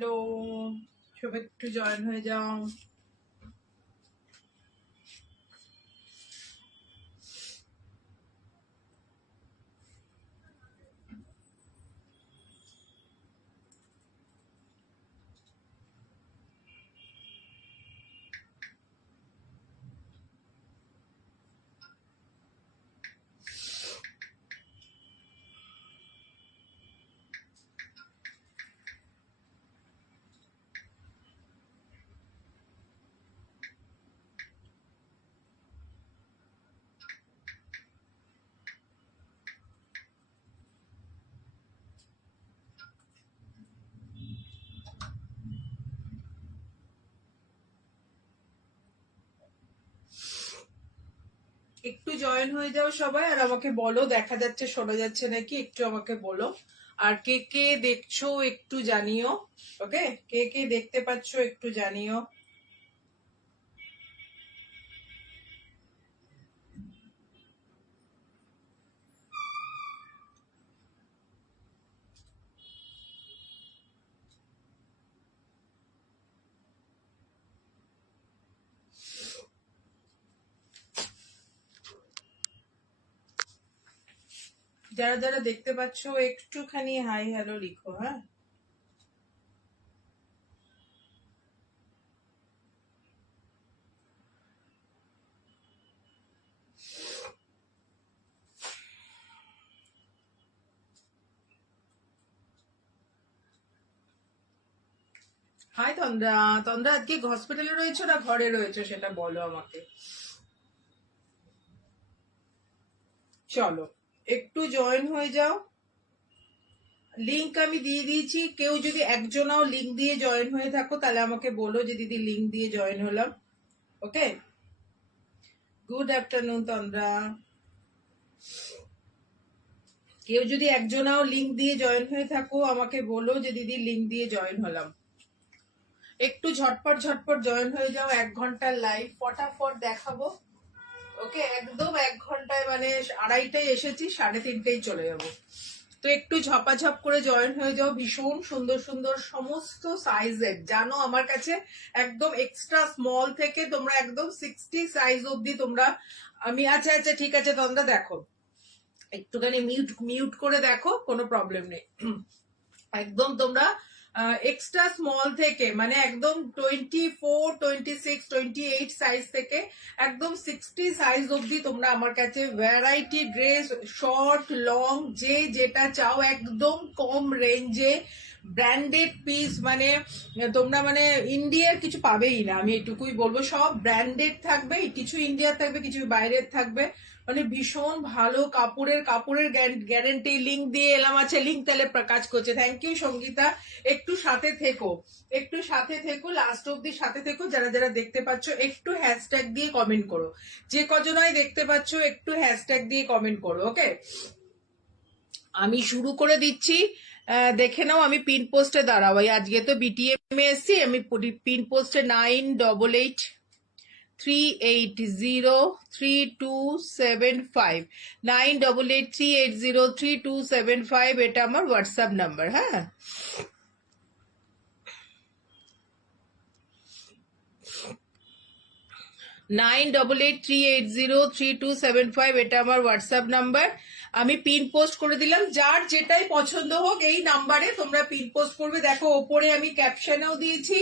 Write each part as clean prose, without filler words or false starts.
Hello, সবাই একটু join হয়ে যাও। একটু জয়েন হয়ে যাও সবাই, আর আমাকে বলো দেখা যাচ্ছে শোনা যাচ্ছে নাকি, একটু আমাকে বলো। আর কে কে দেখছো একটু জানিও। ওকে, কে কে দেখতে পাচ্ছো একটু জানিও। যারা যারা দেখতে পাচ্ছো একটুখানি হাই হ্যালো লিখো। হ্যাঁ, হাই তন্দ্রা। তন্দ্রা আজকে হসপিটালে রয়েছো না ঘরে রয়েছো সেটা বলো আমাকে। চলো একটু জয়েন হয়ে যাও। লিংক আমি দিয়ে দিয়েছি, কেউ যদি একজনাও লিংক দিয়ে জয়েন হয়ে থাকো তাহলে আমাকে বলো যে দিদি লিংক দিয়ে জয়েন হলাম। ওকে, গুড আফটারনুন তন্দ্রা। কেউ যদি একজনাও লিংক দিয়ে জয়েন হয়ে থাকো আমাকে বলো যে দিদি লিংক দিয়ে জয়েন হলাম। একটু ঝটপট ঝটপট জয়েন হয়ে যাও। 1 ঘন্টার লাইভ ফটাফট দেখাবো। ওকে, একদম 1 ঘন্টায় মানে 2:30টায় এসেছি, 3:30টায় চলে যাবো। তো একটু ঝপাঝপ করে জয়েন হয়ে যাও। ভীষণ সুন্দর সুন্দর সমস্ত সাইজের, জানো আমার কাছে একদম এক্সট্রা স্মল থেকে তোমরা একদম 60 সাইজ অবধি তোমরা। আমি আচ্ছা আচ্ছা ঠিক আছে তোমরা দেখো, একটুখানি মিউট মিউট করে দেখো, কোনো প্রবলেম নেই। একদম তোমরা এক্সট্রা স্মল থেকে মানে একদম 24, 26, 28 সাইজ থেকে একদম 60 সাইজ অবধি তোমরা আমার কাছে ভ্যারাইটি ড্রেস, শর্ট লং যে যেটা চাও একদম কম রেঞ্জে ব্র্যান্ডেড পিস। মানে তোমরা মানে ইন্ডিয়ার কিছু পাবেই না, আমি এটুকুই বলবো। সব ব্র্যান্ডেড থাকবে, কিছু ইন্ডিয়ার থাকবে কিছু বাইরের থাকবে। মানে ভীষণ ভালো কাপড়ের গ্যারেন্টি। লিংক দিয়ে এলাম। আছে লিংক তাহলে কাজ করছে। Thank you Sangeeta. একটু সাথে থেকো, একটু সাথে থেকো, লাস্ট অব্দি সাথে থেকো। যারা যারা দেখতে পাচ্ছ একটু হ্যাশট্যাগ দিয়ে কমেন্ট করো। যে কজনাই দেখতে পাচ্ছ একটু হ্যাশট্যাগ দিয়ে কমেন্ট করো। ওকে, আমি শুরু করে দিচ্ছি। দেখে নাও, আমি পিন পোস্টে দাঁড়াও। আজকে তো বিটিএম এ এসছি, আমি পিন পোস্টে 9883803275 9883803275 এটা আমার হোয়াটসঅ্যাপ নাম্বার। হ্যাঁ, 9883803275 এটা আমার হোয়াটসঅ্যাপ নাম্বার। আমি পিন পোস্ট করে দিলাম। যার যেটাই পছন্দ হোক এই নাম্বারে তোমরা পিন পোস্ট করবে। দেখো ওপরে আমি ক্যাপশনেও দিয়েছি,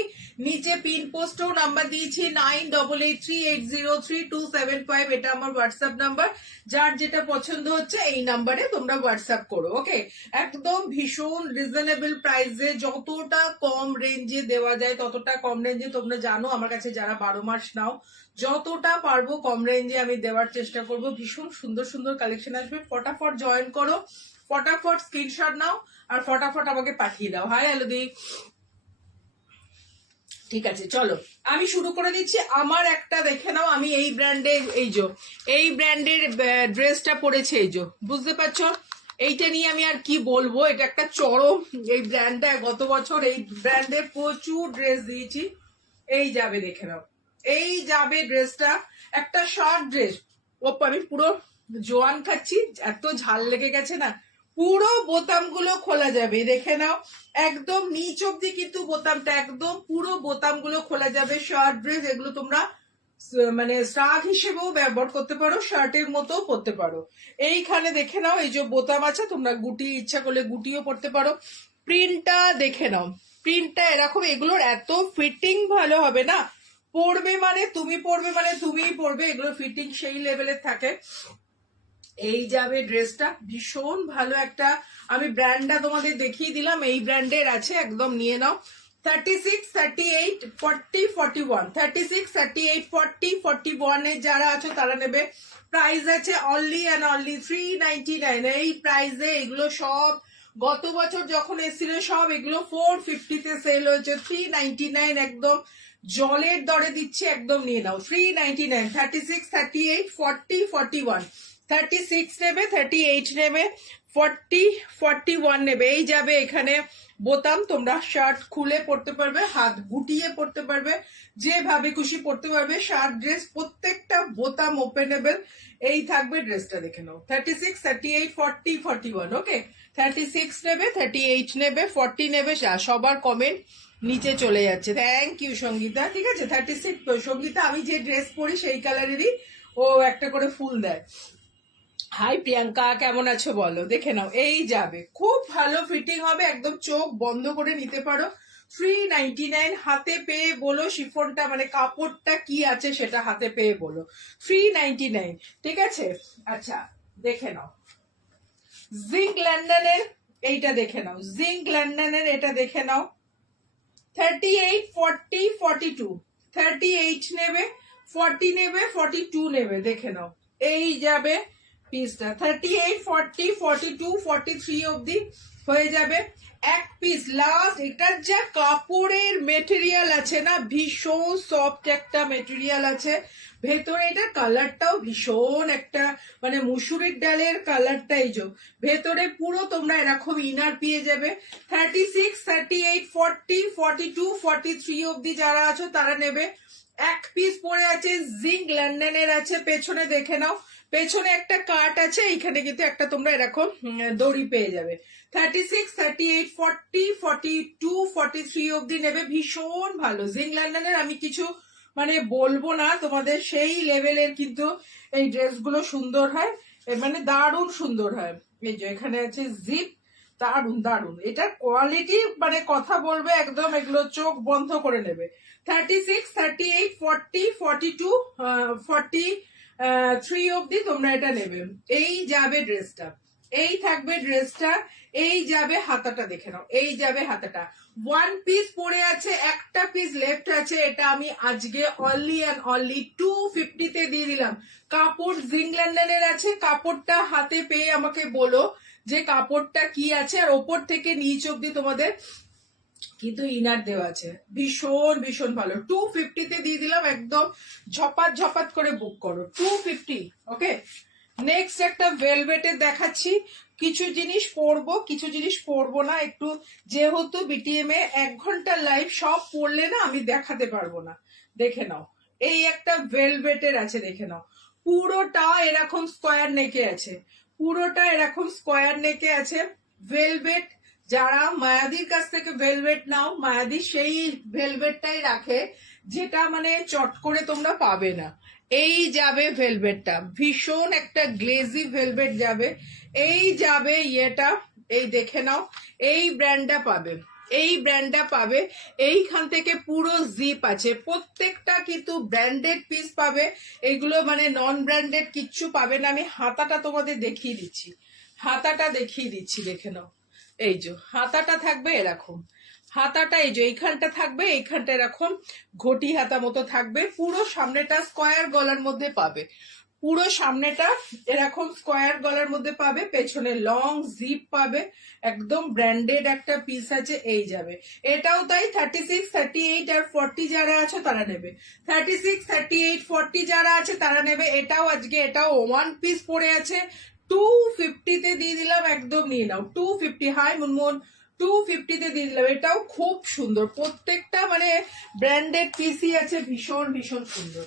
নিচে পিন পোস্টেও নাম্বার দিয়েছি 9883803275 এটা আমার হোয়াটসঅ্যাপ নাম্বার। যার যেটা পছন্দ হচ্ছে এই নাম্বারে তোমরা হোয়াটসঅ্যাপ করো। ওকে, একদম ভীষণ রিজনেবল প্রাইসে, যতটা কম রেঞ্জে দেওয়া যায় ততটা কম রেঞ্জে। তোমরা জানো আমার কাছে যারা 12 মাস নাও, যতটা পারবো কম রেঞ্জে আমি দেওয়ার চেষ্টা করব। ভীষণ সুন্দর সুন্দর কালেকশন আসবে। ফটাফট জয়েন করো, ফটাফট স্ক্রিনশট নাও, আর ফটাফট আমাকে পাঠিয়ে দাও। হাই হ্যালো দি। ঠিক আছে চলো আমি শুরু করে দিচ্ছি। আমার একটা দেখে নাও, আমি এই ব্র্যান্ডের এই ব্র্যান্ডের ড্রেসটা পরেছি। বুঝতে পারছো? এইটা নিয়ে আমি আর কি বলবো, এটা একটা চরম। এই ব্র্যান্ডটা গত বছর এই ব্র্যান্ডের প্রচুর ড্রেস দিয়েছি। এই যাবে দেখে নাও, এই যাবে ড্রেসটা। একটা শর্ট ড্রেস। ও আমি পুরো জোয়ান খাচ্ছি, এত ঝাল লেগে গেছে না। পুরো বোতামগুলো খোলা যাবে, দেখে নাও একদম নিচ অব্দি কিন্তু বোতামটা একদম পুরো বোতামগুলো খোলা যাবে। শার্ট ড্রেস এগুলো তোমরা মানে স্টার্ট হিসেবেও ব্যবহার করতে পারো, শার্টের মতো পরতে পারো। এইখানে দেখে নাও এই যে বোতাম আছে, তোমরা গুটি ইচ্ছা করলে গুটিও পরতে পারো। প্রিন্টটা দেখে নাও, প্রিন্টটা এরকম, এগুলোর এত ফিটিং ভালো হবে না, পরবে মানে তুমিই পরবে, এগুলো ফিটিং সেই লেভেলের থাকে। এই যাবে ড্রেসটা, ভীষণ ভালো একটা, আমি ব্র্যান্ডটা তোমাদের দেখিয়ে দিলাম, এই ব্র্যান্ডের আছে, একদম নিয়ে নাও। 36, 38, 40, 41, 36, 38, 40, 41 এ যারা আছো তারা নেবে। প্রাইস আছে অনলি অ্যান্ড অনলি 399। এই প্রাইসে এগুলো সব গত বছর যখন এসেছিল সব এগুলো 450 তে সেল হয়েছে, 399 একদম জলের দরে দিচ্ছে, একদম নিয়ে নাও 399। 36, 38, 40, 41, 36 নেবে, 38 নেবে, 40, 41 নেবে। এই যাবে এখানে বোতাম, তোমরা শার্ট খুলে পরতে পারবে, হাত গুটিয়ে পরতে পারবে, যেভাবে খুশি পরতে পারবে। শার্ট ড্রেস প্রত্যেকটা বোতাম ওপেনেবল। এই থাকবে ড্রেসটা, দেখে নাও 36, 38, 40, 41। ওকে, 36 নেবে, 38 নেবে, 40 নেবে, সবার কমেন্ট নিচে চলে যাচ্ছে। Thank you Sangeeta. ঠিক আছে, 36 সঙ্গীতা, আমি যে ড্রেস পরি সেই কালারেরই ও একটা করে ফুল দেয়। হাই প্রিয়াঙ্কা, কেমন আছো বলো। দেখে নাও, এই যাবে, খুব ভালো ফিটিং হবে, একদম চোখ বন্ধ করে নিতে পারো। 399, হাতে পেয়ে বলো শিফনটা মানে কাপড়টা কি আছে সেটা হাতে পেয়ে বলো। 399, ঠিক আছে। আচ্ছা দেখে নাও, জিঙ্ক লন্ডনের এইটা দেখে নাও, জিঙ্ক লন্ডনের এটা দেখে নাও। 38, 40, 42, 38 নেবে, 40 নেবে, 42 নেবে, দেখে নাও। এই যাবে পিসটা 38, 40, 42, 43 অবধি হয়ে যাবে এক পিস। লাস্ট, এটার যা কাপড়ের মেটেরিয়াল আছে না, ভীষণ সফট একটা মেটেরিয়াল আছে ভেতরে, এটার কালারটাও ভীষণ একটা মানে মুসুরির ডালের কালারটা, এই যে ভেতরে পুরো তোমরা এরকম ইনার পেয়ে যাবে। 36, 38, 40, 42, 43 অবধি যারা আছো তারা নেবে। এক পিস পরে আছে, জিঙ্ক লন্ডনের আছে, পেছনে দেখে নাও, পেছনে একটা কাট আছে, এইখানে কিন্তু একটা তোমরা এরকম দড়ি পেয়ে যাবে। 36, 38, 40, 42, 43 অবধি নেবে। ভীষণ ভালো জিঙ্ক লন্ডনের, আমি কিছু মানে বলবো না তোমাদের, সেই লেভেলের কিন্তু এই ড্রেসগুলো সুন্দর হয়, মানে দারুণ সুন্দর হয়। এই যে এখানে আছে জিপ, দারুণ দারুণ, এটার কোয়ালিটি মানে কথা বলবে একদম, এগুলো চোখ বন্ধ করে নেবে। 36, 38, 40, 42, 43 অবধি তোমরা এটা নেবে। এই যাবে ড্রেসটা, এই থাকবে ড্রেসটা। এই যাবে হাতাটা, দেখে নাও, এই যাবে হাতাটা। ওয়ান পিস পরে আছে, একটা পিস লেফট আছে, এটা আমি আজকে অনলি অ্যান্ড অনলি 250 তে দিয়ে দিলাম। কাপড় জিঙ্ক লন্ডনের আছে, কাপড়টা হাতে পেয়ে আমাকে বলো যে কাপড়টা কি আছে, আর ওপর থেকে নিচ অব্দি তোমাদের কিন্তু ইনার দেওয়া আছে, ভীষণ ভীষণ ভালো। 250 তে দিয়ে দিলাম, একদম ঝপাত ঝপাত করে বুক করো 250। ওকে, নেক্সট একটা ভেলভেটের দেখাচ্ছি। কিছু জিনিস পরবো, কিছু জিনিস পরবো না, একটু যেহেতু বিটিএম এ 1 ঘন্টার লাইভ, সব পরলে না আমি দেখাতে পারবো না। দেখে নাও, এই একটা ভেলভেটের আছে, দেখে নাও, পুরোটা এরকম স্কোয়ার নেকে আছে, পুরোটা এরকম স্কোয়ার নেকে আছে। ভেলভেট, যারা মায়াদির কাছ থেকে ভেলভেট নাও, মায়াদি সেই ভেলভেটটাই রাখে যেটা মানে চট করে তোমরা পাবে না। এই যাবে ভেলভেটটা, ভীষণ একটা গ্লেজি ভেলভেট যাবে। এই যাবে ইয়েটা, এই দেখে নাও, এই ব্র্যান্ডটা পাবে, এই ব্র্যান্ডটা পাবে। এইখান থেকে পুরো জিপ আছে, প্রত্যেকটা কিন্তু ব্র্যান্ডেড পিস পাবে, এগুলো মানে নন ব্র্যান্ডেড কিচ্ছু পাবে না। আমি হাতাটা তোমাদের দেখিয়ে দিচ্ছি, হাতাটা দেখিয়ে দিচ্ছি, দেখে নাও। এই যে হাতাটা থাকবে এরকম, হাতাটা এই যে এইখানটা থাকবে, এইখানটা এরকম ঘটি হাতা মতো থাকবে। পুরো সামনেটা স্কোয়ার গলার মধ্যে পাবে, পুরো সামনেটা এরকম স্কোয়ার গলার মধ্যে পাবে, পেছনে লং জিপ পাবে, একদম ব্র্যান্ডেড একটা পিস আছে। এই যাবে এটাও তাই, 36, 38 আর 40 যারা আছে তারা নেবে। 36, 38, 40 যারা আছে তারা নেবে। এটাও আজকে, এটাও ওয়ান পিস পড়ে আছে, 250 তে দিয়ে দিলাম, একদম নিয়ে নাও 250। হাই মুনমুন, 250 তে দিয়ে দিলাম। এটাও খুব সুন্দর, প্রত্যেকটা মানে ব্র্যান্ডেড পিসই আছে, ভীষণ ভীষণ সুন্দর।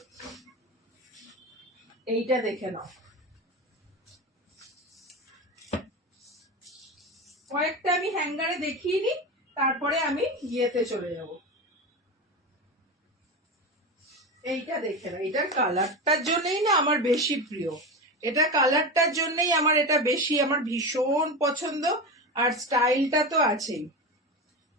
এইটা দেখে নাও, কয়েকটা আমি হ্যাঙ্গারে দেখিয়ে নি, তারপরে আমি ইয়েতে চলে যাব। এইটা দেখে না, এটার কালারটার জন্যই না আমার বেশি প্রিয়, এটা কালারটার জন্যই আমার এটা বেশি, আমার ভীষণ পছন্দ। আর স্টাইলটা তো আছেই,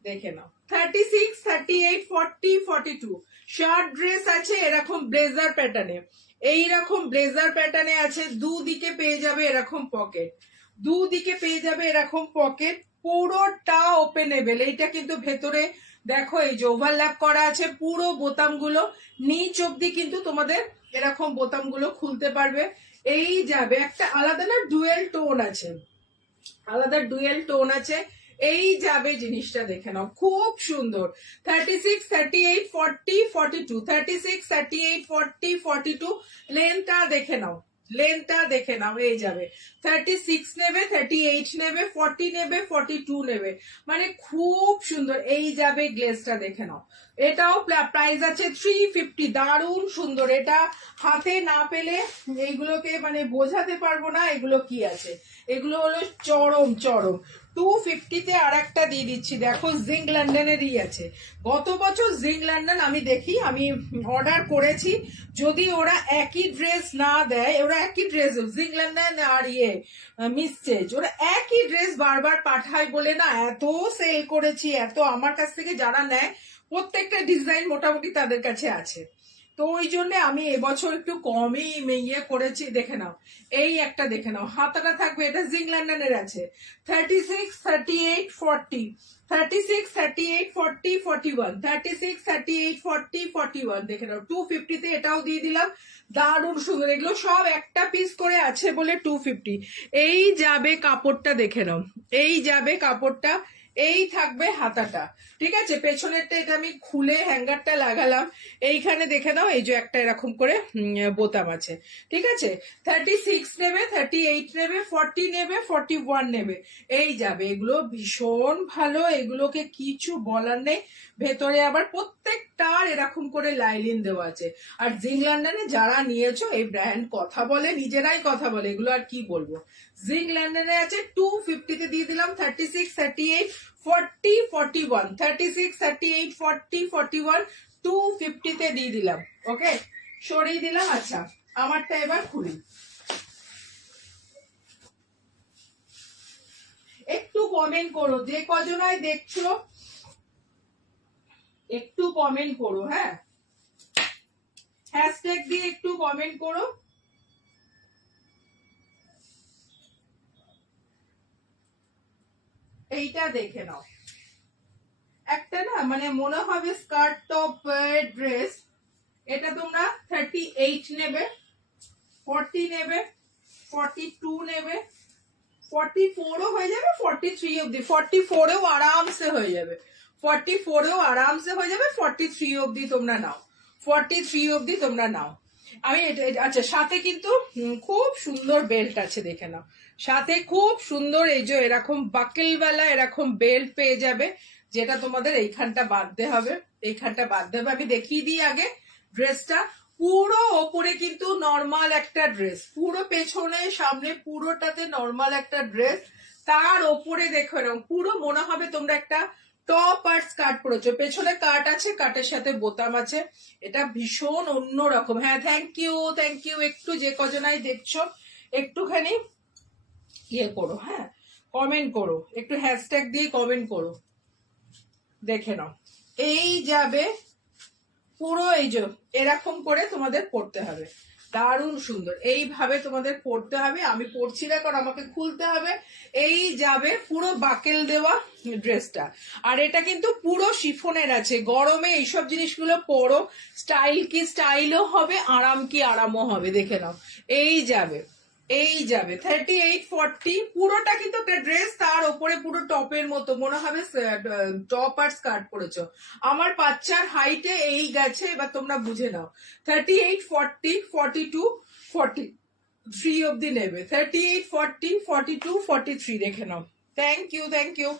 দেখে নাও। 36, 38, 40, 42 শার্ট ড্রেস আছে এরকম ব্লেজার প্যাটার্নে, এইরকম ব্লেজার প্যাটার্নে আছে, দুদিকে পেয়ে যাবে এরকম পকেট, দুদিকে পেয়ে যাবে এরকম পকেট, পুরোটা ওপেনেবল। এইটা কিন্তু ভেতরে দেখো এই যে ওভারল্যাপ করা আছে, পুরো বোতামগুলো নিচ অব্দি কিন্তু তোমাদের এরকম বোতামগুলো খুলতে পারবে। এই যাবে একটা আলাদা না ডুয়েল টোন আছে, আলাদা ডুয়েল টোন আছে, এই যাবে জিনিসটা দেখে নাও, খুব সুন্দর। 36, 38, 40, 42, 36, 38, 40, 42 লেন্থটা দেখে নাও, লেন্থটা দেখে নাও, এই যাবে 36 নেবে, 38 নেবে, 40 নেবে, 42 নেবে, মানে খুব সুন্দর। এই যাবে গ্লেজটা দেখে নাও, এটাও প্রাইস আছে 350, দারুণ সুন্দর। এটা হাতে না পেলে এইগুলোকে মানে বোঝাতে পারবো না এগুলো কি আছে, এগুলো হলো চরম চরম। 250-তে আর একটা দিয়ে দিচ্ছি, দেখো জিঙ্ক লন্ডনেরই আছে। গত বছর জিঙ্ক লন্ডন আমি দেখি, আমি অর্ডার করেছি, যদি ওরা একই ড্রেস না দেয়, ওরা একই ড্রেস জিঙ্ক লন্ডন আর মিসচেজ, ওরা একই ড্রেস বারবার পাঠায় বলে না এত সেল করেছি, এত আমার কাছ থেকে যারা নেয় প্রত্যেকটা ডিজাইন মোটামুটি তাদের কাছে আছে। তো ওই জন্য আমি এবছর একটু কমই ইয়ে করেছি, দেখে নাও। এই একটা দেখে নাও, হাতাটা থাকবে, এটা জিঙ্ক লন্ডনের আছে। 36, 38, 40, 36, 38, 40, 41, 36, 38, 40, 41 দেখে নাও। 250-তে এটাও দিয়ে দিলাম, দারুণ সুন্দর। এগুলো সব একটা পিস করে আছে বলে 250। এই যাবে কাপড়টা দেখে নাও, এই যাবে কাপড়টা, এই থাকবে হাতাটা, ঠিক আছে। পেছনেরটা এটা আমি খুলে হ্যাঙ্গারটা লাগালাম, এইখানে দেখে দাও এই যে একটা এরকম করে বোতাম আছে, ঠিক আছে। 36 নেবে, 38 নেবে, 40 নেবে, 41 নেবে, এই যাবে। এগুলো ভীষণ ভালো, এগুলোকে কিছু বলার নেই। ভেতরে আবার প্রত্যেকটার এরকম করে লাইলিন দেওয়া আছে। আর জিঙ্ক লন্ডনে যারা নিয়েছো, এই ব্র্যান্ড কথা বলে, নিজেরাই কথা বলে, এগুলো আর কি বলবো। জিঙ্ক লন্ডনে আছে, 250-তে দিয়ে দিলাম। 36, 38, 40, 41, 36, 38, 40, 41, 250-তে দিয়ে দিলাম। ওকে, সরিয়ে দিলাম। আচ্ছা, আমারটা এবার খুলি, একটু কমেন্ট করো, যে কজনাই দেখছো একটু কমেন্ট করো, হ্যাঁ, হ্যাশট্যাগ দিয়ে একটু কমেন্ট করো। এইটা দেখে নাও, একটা না মানে মনে হবে স্কার্ট টপ ড্রেস, এটা তোমরা 38 নেবে, 40 নেবে, 42 নেবে, 44ও হয়ে যাবে, 43 অব্দি, 44এও আরামসে হয়ে যাবে, 44এও আরামসে হয়ে যাবে, 43 অব্দি তোমরা নাও, 43 অব্দি তোমরা নাও। আমি আচ্ছা, সাথে কিন্তু খুব সুন্দর বেল্ট আছে, দেখে নাও, সাথে খুব সুন্দর এই যে এরকম বাকেলওয়ালা এরকম বেল্ট পেয়ে যাবে, যেটা তোমাদের এইখানটা বাঁধতে হবে, এইখানটা বাঁধতে হবে। আমি দেখিয়ে দিই আগে ড্রেসটা। পুরো ওপরে কিন্তু নর্মাল একটা ড্রেস, পুরো পেছনে সামনে পুরোটাতে নর্মাল একটা ড্রেস, তার ওপরে দেখো এরকম পুরো মনে হবে তোমরা একটা টপ আর স্কার্ট পরেছো, পেছনে কাট আছে, কাটের সাথে বোতাম আছে, এটা ভীষণ অন্যরকম। হ্যাঁ, থ্যাংক ইউ, থ্যাংক ইউ। একটু যে কজনাই দেখছো একটুখানি ইয়ে করো, হ্যাঁ, কমেন্ট করো, একটু হ্যাশট্যাগ দিয়ে কমেন্ট করো, দেখে নাও। এই যাবে পুরো এই যে এরকম করে তোমাদের পড়তে হবে, দারুণ সুন্দর, এইভাবে তোমাদের পড়তে হবে। আমি পড়ছি না কারণ আমাকে খুলতে হবে। এই যাবে পুরো বাকেল দেওয়া ড্রেসটা, আর এটা কিন্তু পুরো শিফনের আছে। গরমে এইসব জিনিসগুলো পরো, স্টাইল কি স্টাইলও হবে, আরাম কি আরামও হবে, দেখে নাও। এই যাবে, এই যাবে 38, 40, পুরোটা কিন্তু একটা ড্রেস, তার উপরে পুরো টপের মতো মনে হবে টপ আর স্কার্ট পরেছো। আমার বাচ্চার হাইটে এই গেছে, এবার তোমরা বুঝে নাও। 38, 40, 42, 43 অব্দি নেবে, 38, 40, 42, 43 দেখে নাও। Thank you, thank you.